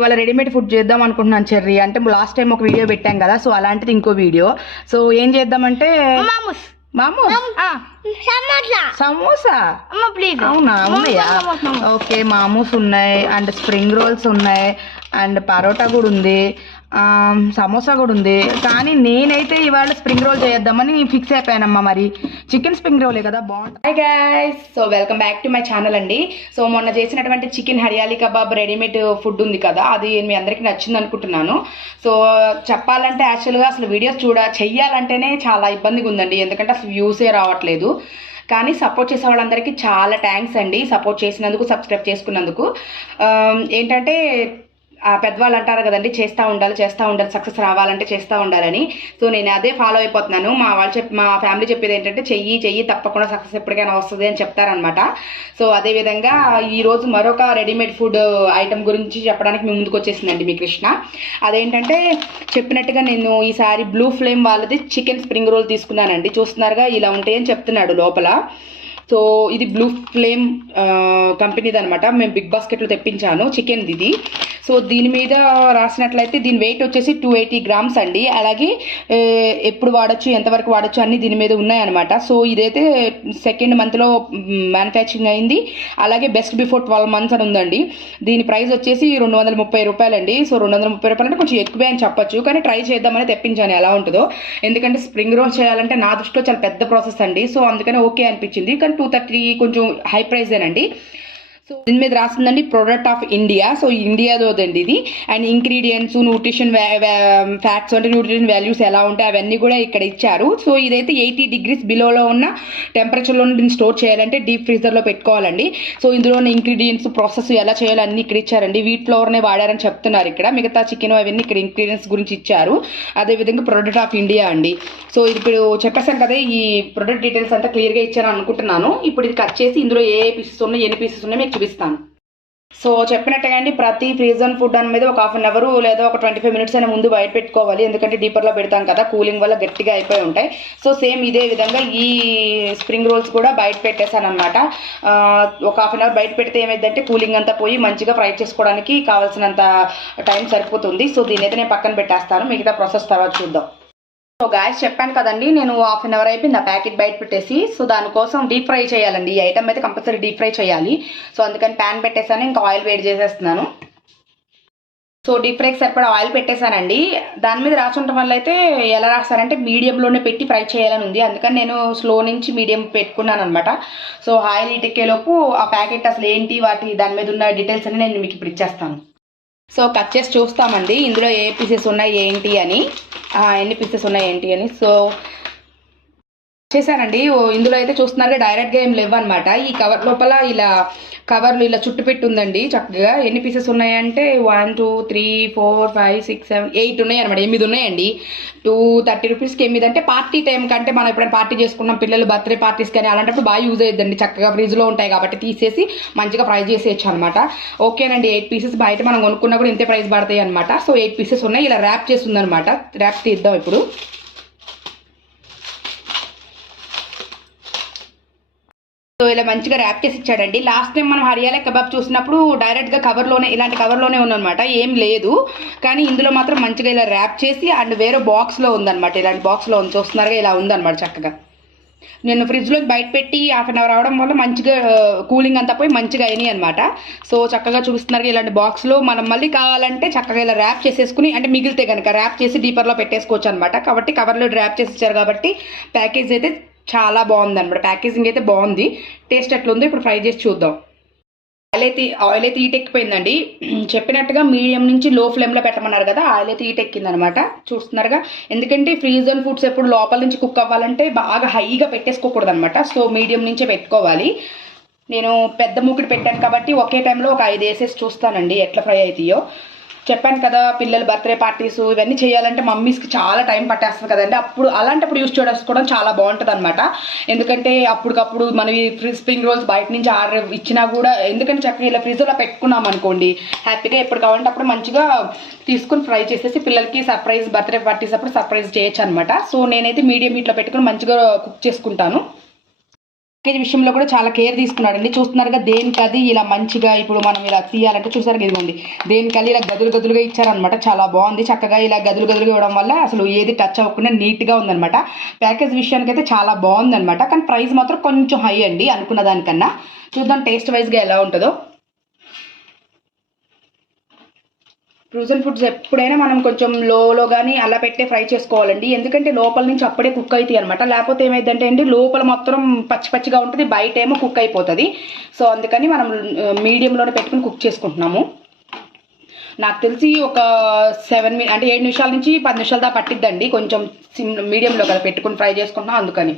ఇవాళ readymade food చేద్దాం అనుకుంటున్నాను చెర్రీ. అంటే లాస్ట్ టైం ఒక వీడియో పెట్టాం కదా, సో అలాంటిది ఇంకో వీడియో. సో ఏం చేద్దామంటే సమోసా. అవునా, ఉన్నాయా? ఓకే, మామూస్ ఉన్నాయి అండ్ స్ప్రింగ్ రోల్స్ ఉన్నాయి అండ్ పరోటా కూడా ఉంది, సమోసా కూడా ఉంది. కానీ నేనైతే ఇవాళ స్ప్రింగ్ రోల్ చేద్దామని ఫిక్స్ అయిపోయానమ్మా. మరి చికెన్ స్ప్రింగ్ రోలే కదా బాగుంటుంది. Hi guys, so welcome back to my channel అండి. సో మొన్న చేసినటువంటి chicken hariyali kebab readymade food ఉంది కదా, అది మీ అందరికీ నచ్చింది అనుకుంటున్నాను. సో చెప్పాలంటే యాక్చువల్గా అసలు వీడియోస్ చెయ్యాలంటేనే చాలా ఇబ్బందిగా ఉందండి, ఎందుకంటే అసలు వ్యూసే రావట్లేదు. కానీ సపోర్ట్ చేసే వాళ్ళందరికీ చాలా థ్యాంక్స్ అండి, సపోర్ట్ చేసినందుకు, సబ్స్క్రైబ్ చేసుకున్నందుకు. ఏంటంటే పెద్దవాళ్ళు అంటారు కదండి, చేస్తూ ఉండాలి సక్సెస్ రావాలంటే చేస్తూ ఉండాలని. సో నేను అదే ఫాలో అయిపోతున్నాను. మా ఫ్యామిలీ చెప్పేది ఏంటంటే చెయ్యి తప్పకుండా సక్సెస్ ఎప్పటికైనా వస్తుంది అని చెప్తారనమాట. సో అదేవిధంగా ఈరోజు మరొక రెడీమేడ్ ఫుడ్ ఐటమ్ గురించి చెప్పడానికి మీ ముందుకు వచ్చేసిందండి మీ కృష్ణ. అదేంటంటే చెప్పినట్టుగా నేను ఈసారి బ్లూ ఫ్లేమ్ వాళ్ళది చికెన్ స్ప్రింగ్ రోల్ తీసుకున్నానండి. చూస్తున్నారుగా, ఇలా ఉంటాయని చెప్తున్నాడు లోపల. సో ఇది బ్లూ ఫ్లేమ్ కంపెనీది అనమాట. మేము బిగ్ బాస్కెట్లో తెప్పించాను చికెన్ ఇది. సో దీని మీద రాసినట్లయితే దీని వెయిట్ వచ్చేసి 280 grams అండి. అలాగే ఎప్పుడు వాడచ్చు, ఎంతవరకు వాడచ్చు అన్నీ దీని మీద ఉన్నాయన్నమాట. సో ఇదైతే 2nd monthలో మ్యానుఫ్యాక్చరింగ్ అయింది. అలాగే బెస్ట్ బిఫోర్ 12 months అని ఉందండి. దీని ప్రైస్ వచ్చేసి 230 రూపాయలండి. సో 230 రూపాయలు అంటే కొంచెం ఎక్కువే అని చెప్పొచ్చు, కానీ ట్రై చేద్దామని తెప్పించాను ఎలా ఉంటుందో. ఎందుకంటే స్ప్రింగ్ రోల్ చేయాలంటే నా దృష్టిలో చాలా పెద్ద ప్రాసెస్ అండి. సో అందుకని ఓకే అనిపించింది. కానీ 230 కొంచెం హై ప్రైజేనండి. సో దీని మీద రాసిందండి ప్రొడక్ట్ ఆఫ్ ఇండియా. సో ఇండియాదోదండి ఇది. అండ్ ఇంగ్రీడియంట్స్, న్యూట్రిషన్ ఫ్యాక్ట్స్ అంటే న్యూట్రిషన్ వాల్యూస్ ఎలా ఉంటాయి అవన్నీ కూడా ఇక్కడ ఇచ్చారు. సో ఇదైతే 80 degrees బిలోలో ఉన్న టెంపరేచర్లో దీన్ని స్టోర్ చేయాలంటే డీప్ ఫ్రీజర్లో పెట్టుకోవాలండి. సో ఇందులో ఉన్న ఇంగ్రీడియంట్స్, ప్రాసెస్ ఎలా చేయాలో అన్ని ఇక్కడ ఇచ్చారండి. వీట్ ఫ్లోర్నే వాడారని చెప్తున్నారు ఇక్కడ. మిగతా చికెన్ అవన్నీ ఇక్కడ ఇంగ్రీడియంట్స్ గురించి ఇచ్చారు. అదేవిధంగా ప్రొడక్ట్ ఆఫ్ ఇండియా అండి. సో ఇది ఇప్పుడు చెప్పేసాను కదా, ఈ ప్రొడక్ట్ డీటెయిల్స్ అంతా క్లియర్గా ఇచ్చాను అనుకుంటున్నాను. ఇప్పుడు ఇది కట్ చేసి ఇందులో ఏ పీసెస్ ఉన్నాయి, ఎన్ని పీసెస్ ఉన్నాయి మీకు చూపిస్తాను. సో చెప్పినట్టుగా అండి, ప్రతి ఫ్రీజన్ ఫుడ్ అనేది ఒక 1/2 hour లేదా ఒక 25 minutes అయినా ముందు బయట పెట్టుకోవాలి. ఎందుకంటే డీపర్లో పెడతాం కదా, కూలింగ్ వల్ల గట్టిగా అయిపోయి ఉంటాయి. సో సేమ్ ఇదే విధంగా ఈ స్ప్రింగ్ రోల్స్ కూడా బయట పెట్టేశాను అనమాట. ఒక 1/2 hour బయట పెడితే ఏమైందంటే కూలింగ్ అంతా పోయి మంచిగా ఫ్రై చేసుకోవడానికి కావాల్సినంత టైం సరిపోతుంది. సో దీని అయితే నేను పక్కన పెట్టేస్తాను, మిగతా ప్రాసెస్ తర్వాత చూద్దాం. సో గాయస్ చెప్పాను కదండి, నేను 1/2 hour అయిపోయింది ఆ ప్యాకెట్ బయట పెట్టేసి. సో దానికోసం డీప్ ఫ్రై చేయాలండి. ఈ ఐటమ్ అయితే కంపల్సరీ డీప్ ఫ్రై చేయాలి. సో అందుకని ప్యాన్ పెట్టేసాను, ఇంకా ఆయిల్ వేడి చేసేస్తున్నాను. సో డీప్ ఫ్రైకి సరిపడా ఆయిల్ పెట్టేశానండి. దాని మీద రాసుండటం వల్ల అయితే ఎలా రాస్తారంటే మీడియంలోనే పెట్టి ఫ్రై చేయాలని ఉంది. అందుకని నేను స్లో నుంచి మీడియం పెట్టుకున్నాను అనమాట. సో ఆయిల్ ఇటెక్కేలోపు ఆ ప్యాకెట్ అసలు ఏంటి, దాని మీద ఉన్న డీటెయిల్స్ అని నేను మీకు ఇప్పుడు ఇచ్చేస్తాను. సో కట్ చేసి చూస్తామండి ఇందులో ఏ పీసెస్ ఉన్నాయి ఏంటి అని, ఎన్ని పీసెస్ ఉన్నాయి ఏంటి అని. సో చేశానండి. ఇందులో అయితే చూస్తున్నారుగా డైరెక్ట్గా ఏం లేవు అనమాట. ఈ కవర్ లోపల కవర్లు ఇలా చుట్టు పెట్టి ఉందండి చక్కగా. ఎన్ని పీసెస్ ఉన్నాయంటే 1 2 3 4 5 6 7 8 ఉన్నాయి అనమాట. 8 ఉన్నాయండి. 230 రూపీస్కి 8 అంటే పార్టీ టైం కంటే మనం ఎప్పుడైనా పార్టీ చేసుకున్నాం, పిల్లలు బర్త్డే పార్టీస్ కానీ అలాంటప్పుడు బాగా యూజ్ అయ్యిద్దండి. చక్కగా ఫ్రిడ్జ్లో ఉంటాయి కాబట్టి తీసేసి మంచిగా ఫ్రై చేసేయచ్చు అనమాట. ఓకేనండి, 8 pieces బయట మనం కొనుక్కున్నా కూడా ఇంతే ప్రైస్ పడతాయి అనమాట. సో 8 pieces ఉన్నాయి. ఇలా ర్యాప్ చేసి ఉందనమాట. ర్యాప్ తీద్దాం ఇప్పుడు. సో ఇలా మంచిగా ర్యాప్ చేసి ఇచ్చాడండి. లాస్ట్ టైం మనం హరియాలీ కబాబ్ చూసినప్పుడు డైరెక్ట్గా ఇలాంటి కవర్లోనే ఉందన్నమాట, ఏం లేదు. కానీ ఇందులో మాత్రం మంచిగా ఇలా ర్యాప్ చేసి అండ్ వేరే బాక్స్లో ఉందన్నమాట. ఇలాంటి బాక్స్లో ఉంది, చూస్తున్నారుగా ఇలా ఉందన్నమాట చక్కగా. నేను ఫ్రిడ్జ్లోకి బయట పెట్టి 1/2 hour అవడం వల్ల మంచిగా కూలింగ్ అంతా పోయి మంచిగా అయినాయి అనమాట. సో చక్కగా చూపిస్తున్నారుగా ఇలాంటి బాక్స్లో మనం మళ్ళీ కావాలంటే చక్కగా ఇలా ర్యాప్ చేసేసుకుని, అంటే మిగిలితే కనుక ర్యాప్ చేసి డీపర్లో పెట్టేసుకోవచ్చు అనమాట. కాబట్టి కవర్లో ర్యాప్ చేసి ఇచ్చారు కాబట్టి ప్యాకేజ్ అయితే చాలా బాగుంది అనమాట. ప్యాకేజింగ్ అయితే బాగుంది. టేస్ట్ ఎట్లుందో ఇప్పుడు ఫ్రై చేసి చూద్దాం. ఆయిల్ అయితే ఈటెక్కిపోయిందండి. చెప్పినట్టుగా మీడియం నుంచి లో ఫ్లేమ్లో పెట్టమన్నారు కదా, ఆయిల్ అయితే ఈటెక్కిందనమాట. చూస్తున్నారుగా. ఎందుకంటే ఫ్రీజన్ ఫుడ్స్ ఎప్పుడు లోపల నుంచి కుక్ అవ్వాలంటే బాగా హైగా పెట్టేసుకోకూడదు అనమాట. సో మీడియం నుంచే పెట్టుకోవాలి. నేను పెద్ద మూకిడి పెట్టాను కాబట్టి ఒకే టైంలో ఒక 5 వేసేసి చూస్తానండి ఎట్లా ఫ్రై అవుతాయో. చెప్పాను కదా, పిల్లలు బర్త్డే పార్టీస్ ఇవన్నీ చేయాలంటే మమ్మీస్కి చాలా టైం పట్టేస్తుంది కదండి. అలాంటప్పుడు యూస్ చేసుకోవడం చాలా బాగుంటుంది అనమాట. ఎందుకంటే అప్పటికప్పుడు మనం స్ప్రింగ్ రోల్స్ బయట నుంచి ఆర్డర్ ఇచ్చినా కూడా, ఎందుకంటే చక్కగా ఇలా ఫ్రిడ్జ్లో పెట్టుకున్నాం అనుకోండి, హ్యాపీగా ఎప్పుడు కావాలంటే అప్పుడు మంచిగా తీసుకుని ఫ్రై చేసేసి పిల్లలకి బర్త్డే పార్టీస్ అప్పుడు సర్ప్రైజ్ చేయొచ్చు అనమాట. సో నేనైతే మీడియం హీట్లో పెట్టుకుని మంచిగా కుక్ చేసుకుంటాను. ప్యాకేజ్ విషయంలో కూడా చాలా కేర్ తీసుకున్నాడండి. చూస్తున్నారుగా దేనికి అది ఇలా మంచిగా ఇప్పుడు మనం ఇలా తీయాలంటే చూసారు ఇదిగోండి దేనికల్లి ఇలా గదులు గదులుగా ఇచ్చారనమాట. చాలా బాగుంది. చక్కగా ఇలా గదులు గదులుగా ఇవ్వడం వల్ల అసలు ఏది టచ్ అవ్వకుండా నీట్గా ఉందనమాట. ప్యాకేజ్ విషయానికి అయితే చాలా బాగుందనమాట. కానీ ప్రైస్ మాత్రం కొంచెం హై అండి అనుకున్న దానికన్నా. చూద్దాం టేస్ట్ వైజ్గా ఎలా ఉంటుందో. ఫ్రోజన్ ఫుడ్స్ ఎప్పుడైనా మనం కొంచెం లోలో కానీ అలా పెట్టే ఫ్రై చేసుకోవాలండి. ఎందుకంటే లోపల నుంచి అప్పుడే కుక్ అవుతాయి అనమాట. లేకపోతే ఏమైందంటే అండి లోపల మొత్తం పచ్చి పచ్చిగా ఉంటుంది, బయట ఏమో కుక్ అయిపోతుంది. సో అందుకని మనం మీడియంలోనే పెట్టుకుని కుక్ చేసుకుంటున్నాము. నాకు తెలిసి ఒక 7 నిమిషాల నుంచి 10 నిమిషాల దాకా పట్టిద్దండి. కొంచెం మీడియంలో కదా పెట్టుకుని ఫ్రై చేసుకుంటున్నాం అందుకని.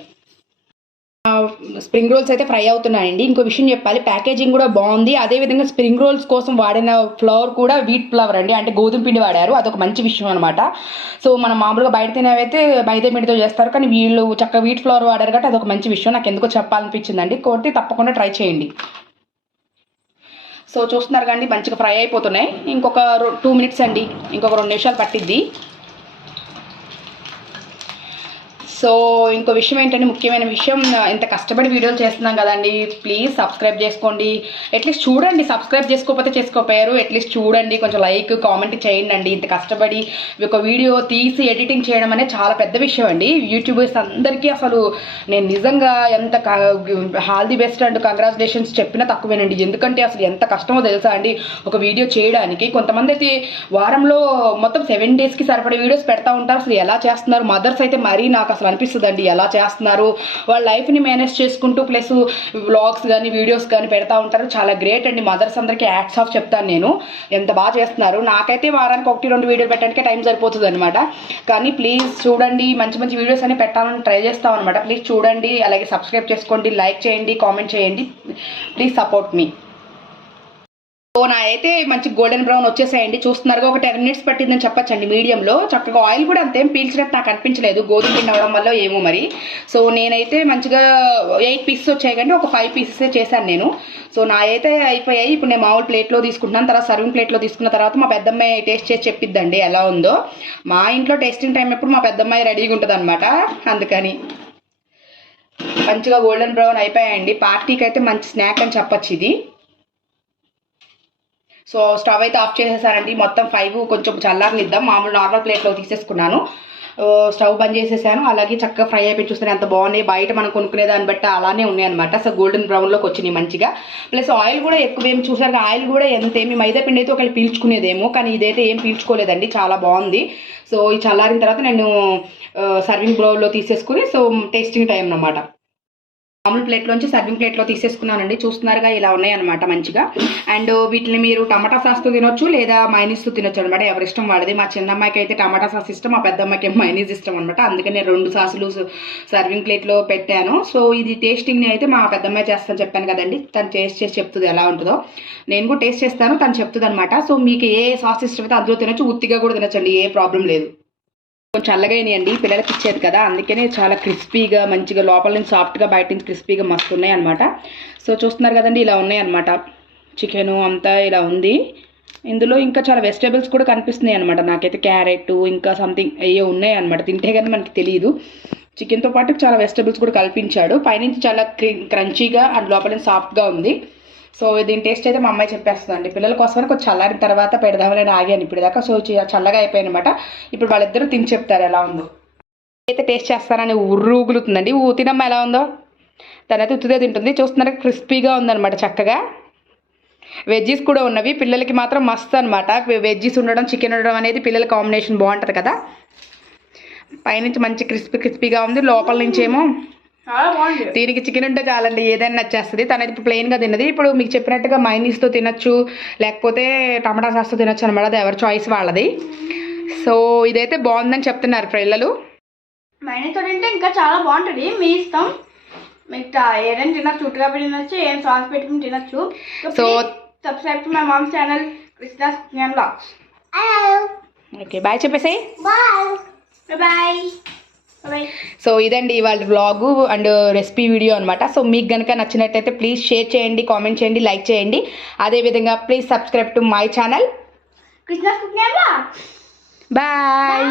స్ప్రింగ్ రోల్స్ అయితే ఫ్రై అవుతున్నాయండి. ఇంకో విషయం చెప్పాలి, ప్యాకేజింగ్ కూడా బాగుంది. అదేవిధంగా స్ప్రింగ్ రోల్స్ కోసం వాడిన ఫ్లవర్ కూడా వీట్ ఫ్లవర్ అండి, అంటే గోధుమ పిండి వాడారు. అదొక మంచి విషయం అనమాట. సో మనం మామూలుగా బయట తినేవైతే మైదా పిండితో చేస్తారు, కానీ వీళ్ళు చక్కగా వీట్ ఫ్లవర్ వాడారు కాబట్టి అదొక మంచి విషయం. నాకు ఎందుకో చెప్పాలనిపించిందండి. కాబట్టి తప్పకుండా ట్రై చేయండి. సో చూస్తున్నారు కానీ మంచిగా ఫ్రై అయిపోతున్నాయి. ఇంకొక 2 మినిట్స్ అండి, ఇంకొక 2 నిమిషాలు పట్టిద్ది. సో ఇంకో విషయం ఏంటంటే ముఖ్యమైన విషయం, ఇంత కష్టపడి వీడియోలు చేస్తున్నాం కదండి, ప్లీజ్ సబ్స్క్రైబ్ చేసుకోండి. అట్లీస్ట్ చూడండి. సబ్స్క్రైబ్ చేసుకోకపోతే చేసుకోపోయారు, అట్లీస్ట్ చూడండి, కొంచెం లైక్ కామెంట్ చేయండి అండి. ఇంత కష్టపడి ఒక వీడియో తీసి ఎడిటింగ్ చేయడం అనేది చాలా పెద్ద విషయం అండి. యూట్యూబర్స్ అందరికీ అసలు నేను నిజంగా ఎంత all the best and congratulations చెప్పినా తక్కువేనండి. ఎందుకంటే అసలు ఎంత కష్టమో తెలుసా అండి ఒక వీడియో చేయడానికి. కొంతమంది అయితే వారంలో మొత్తం 7 డేస్కి సరిపడే వీడియోస్ పెడతా ఉంటారు. అసలు ఎలా చేస్తున్నారు? మదర్స్ అయితే మరీ నాకు అసలు అనిపిస్తుందండి ఎలా చేస్తున్నారు. వాళ్ళ లైఫ్ని మేనేజ్ చేసుకుంటూ ప్లస్ వ్లాగ్స్ కానీ వీడియోస్ కానీ పెడతా ఉంటారు. చాలా గ్రేట్ అండి. మదర్స్ అందరికీ హ్యాట్స్ ఆఫ్ చెప్తాను నేను, ఎంత బాగా చేస్తున్నారు. నాకైతే వారానికి 1-2 వీడియోలు పెట్టడానికి టైం సరిపోతుంది అనమాట. కానీ ప్లీజ్ చూడండి, మంచి మంచి వీడియోస్ అన్ని పెట్టాలని ట్రై చేస్తాం అనమాట. ప్లీజ్ చూడండి, అలాగే సబ్స్క్రైబ్ చేసుకోండి, లైక్ చేయండి, కామెంట్ చేయండి. Please support me. సో నా అయితే మంచి గోల్డెన్ బ్రౌన్ వచ్చేసాయండి. చూస్తున్నారుగా ఒక 10 మినిట్స్ పట్టిందని చెప్పొచ్చండి మీడియంలో. చక్కగా ఆయిల్ కూడా అంతేం పీల్చినట్టు నాకు అనిపించలేదు, గోధుమ పిండి అవడం వల్ల ఏమో మరి. సో నేనైతే మంచిగా 8 పీసెస్ వచ్చాయి కండి, ఒక 5 పీసెస్ చేశాను నేను. సో నా అయితే అయిపోయాయి. ఇప్పుడు నేను మామూలు ప్లేట్లో తీసుకుంటున్నాను, తర్వాత సర్వింగ్ ప్లేట్లో తీసుకున్న తర్వాత మా పెద్దమ్మాయి టేస్ట్ చేసి చెప్పిద్దండి ఎలా ఉందో. మా ఇంట్లో టేస్టింగ్ టైం ఎప్పుడు మా పెద్దమ్మాయి రెడీగా ఉంటుంది అనమాట. అందుకని మంచిగా గోల్డెన్ బ్రౌన్ అయిపోయాయండి. పార్టీకి అయితే మంచి స్నాక్ అని చెప్పచ్చు ఇది. సో స్టవ్ అయితే ఆఫ్ చేసేసానండి. మొత్తం 5 కొంచెం చల్లారనిద్దాం. మామూలు నార్మల్ ప్లేట్లో తీసేసుకున్నాను. స్టవ్ బంద్ చేసేసాను. అలాగే చక్కగా ఫ్రై అయిపోయి చూస్తాను ఎంత బాగున్నాయి. బయట మనం కొనుక్కునే దాన్ని బట్టి అలానే ఉన్నాయి అనమాట. సో గోల్డెన్ బ్రౌన్లోకి వచ్చినాయి మంచిగా. ప్లస్ ఆయిల్ కూడా ఎక్కువేమి చూసారు, ఆయిల్ కూడా ఎంతేమి మైదా పిండి అయితే ఒకవేళ పీల్చుకునేదేమో, కానీ ఇదైతే ఏం పీల్చుకోలేదండి, చాలా బాగుంది. సో ఈ చల్లారిన తర్వాత నేను సర్వింగ్ బౌల్లో తీసేసుకుని సో టేస్టింగ్ టైం అన్నమాట. మామూలు ప్లేట్లోంచి సర్వింగ్ ప్లేట్లో తీసేసుకున్నానండి. చూస్తున్నారుగా ఇలా ఉన్నాయి అనమాట మంచిగా. అండ్ వీటిని మీరు టమాటా సాస్తో తినొచ్చు లేదా మైనీస్తో తినొచ్చు అనమాట, ఎవరి ఇష్టం వాళ్ళది. మా చిన్న అమ్మాయికి అయితే టమాటా సాస్ ఇష్టం, మా పెద్ద అమ్మాయికి మైనీస్ ఇష్టం అనమాట. అందుకని నేను 2 సాసులు సర్వింగ్ ప్లేట్లో పెట్టాను. సో ఇది టేస్టింగ్ని అయితే మా పెద్ద అమ్మాయి చేస్తాను చెప్పాను కదండి, తను టేస్ట్ చేసి చెప్తుంది ఎలా ఉంటుందో. నేను కూడా టేస్ట్ చేస్తాను, తను చెప్తుంది అనమాట. సో మీకు ఏ సాస్ ఇష్టమైతే అందులో తినొచ్చు, ఉత్తిగా కూడా తినొచ్చండి, ఏ ప్రాబ్లం లేదు. కొంచెం చల్లగా అయినాయండి, పిల్లలకి ఇచ్చేది కదా, అందుకనే చాలా క్రిస్పీగా మంచిగా లోపల నుంచి సాఫ్ట్గా బయట నుంచి క్రిస్పీగా మస్తు ఉన్నాయి అనమాట. సో చూస్తున్నారు కదండి ఇలా ఉన్నాయి అనమాట. చికెను అంతా ఇలా ఉంది. ఇందులో ఇంకా చాలా వెజిటేబుల్స్ కూడా కనిపిస్తున్నాయి అనమాట. నాకైతే క్యారెట్ ఇంకా సంథింగ్ అయ్యో ఉన్నాయి అనమాట. తింటే కానీ మనకి తెలియదు. చికెన్తో పాటు చాలా వెజిటేబుల్స్ కూడా కల్పించాడు. పైనుంచి చాలా క్రంచీగా అండ్ లోపల నుంచి సాఫ్ట్గా ఉంది. సో దీని టేస్ట్ అయితే మా అమ్మాయి చెప్పేస్తుందండి. పిల్లల కోసమని కొంచెం చల్లారిన తర్వాత పెడదామని ఆగాను ఇప్పుడు దాకా. సో చల్లగా అయిపోయాయి అనమాట. ఇప్పుడు వాళ్ళిద్దరూ తిని చెప్తారు ఎలా ఉందో. అయితే టేస్ట్ చేస్తానని ఉర్రుగులుతుందండి. తినమ్మా ఎలా ఉందో. తనైతే ఉత్తుదే తింటుంది. చూస్తున్నారా క్రిస్పీగా ఉందన్నమాట చక్కగా. వెజ్జీస్ కూడా ఉన్నవి, పిల్లలకి మాత్రం మస్తు అనమాట. వెజ్జీస్ ఉండడం చికెన్ ఉండడం అనేది పిల్లల కాంబినేషన్ బాగుంటుంది కదా. పైనుంచి మంచి క్రిస్పీగా ఉంది, లోపల నుంచి ఏమో దీనికి చికెన్ ఉంటే చాలండి, ఏదైనా నచ్చేస్తుంది. తనది ఇప్పుడు ప్లెయిన్గా తిన్నది. ఇప్పుడు మీకు చెప్పినట్టుగా మైనీస్తో తినొచ్చు, లేకపోతే టమాటా సాస్తో తినొచ్చు అనమాట. అది ఎవరి చాయిస్ వాళ్ళది. సో ఇదైతే బాగుందని చెప్తున్నారు పిల్లలు. మైనీస్తో తింటే ఇంకా చాలా బాగుంటుంది, మీ ఇష్టం. మీకు ఏదైనా తినచ్చు, ఉట్టుగా పెట్టి తినచ్చు, ఏం సాస్ పెట్టుకుని తినచ్చు. So subscribe to my mom's channel Krishna's cooking vlogs. Okay bye చెప్పేసాయి. Bye bye. సో ఇదండి ఇవాళ వ్లాగు అండ్ రెసిపీ వీడియో అనమాట. సో మీకు కనుక నచ్చినట్టయితే ప్లీజ్ షేర్ చేయండి, కామెంట్ చేయండి, లైక్ చేయండి. అదేవిధంగా please subscribe to my channel Krishna's cooking vlogs. Bye.